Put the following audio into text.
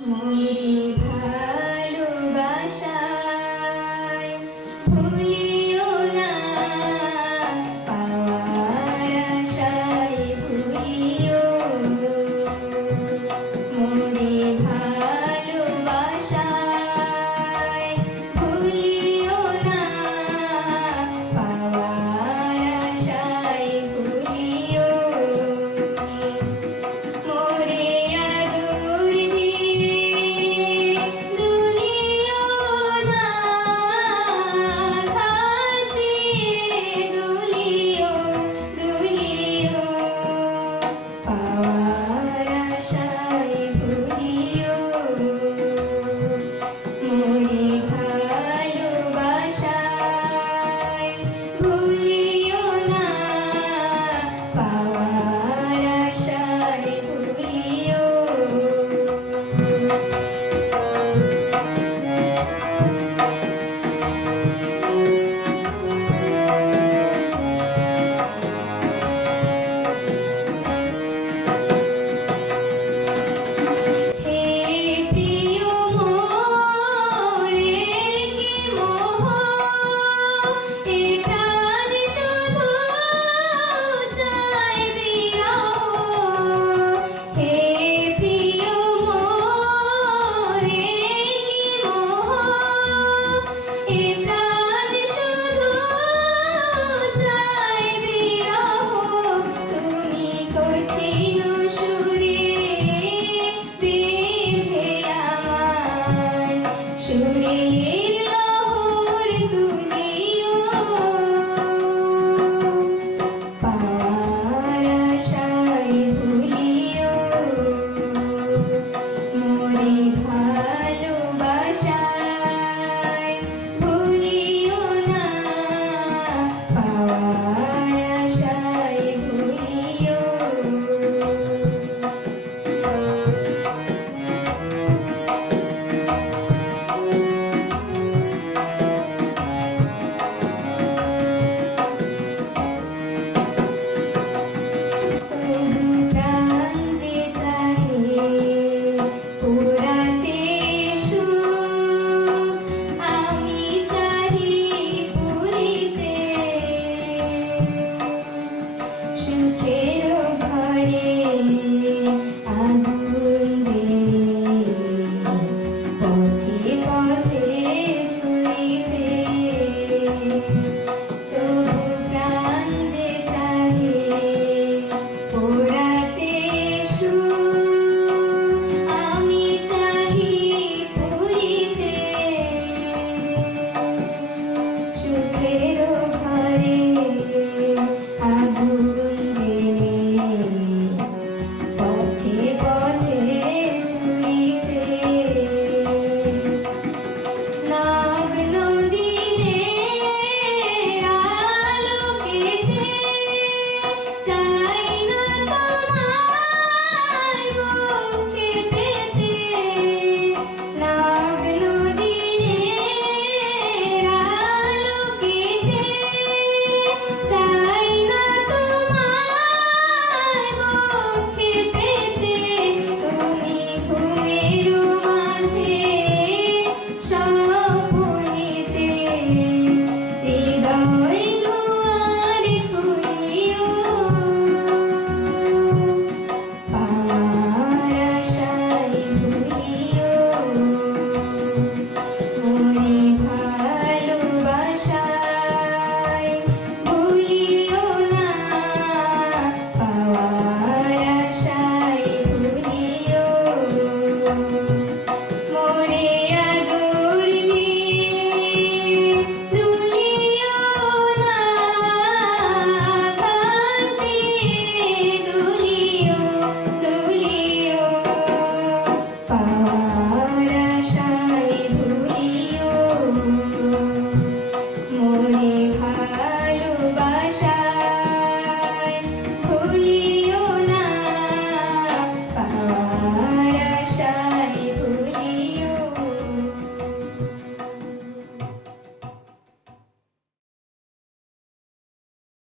Moni Pai. കൊച്ചീനു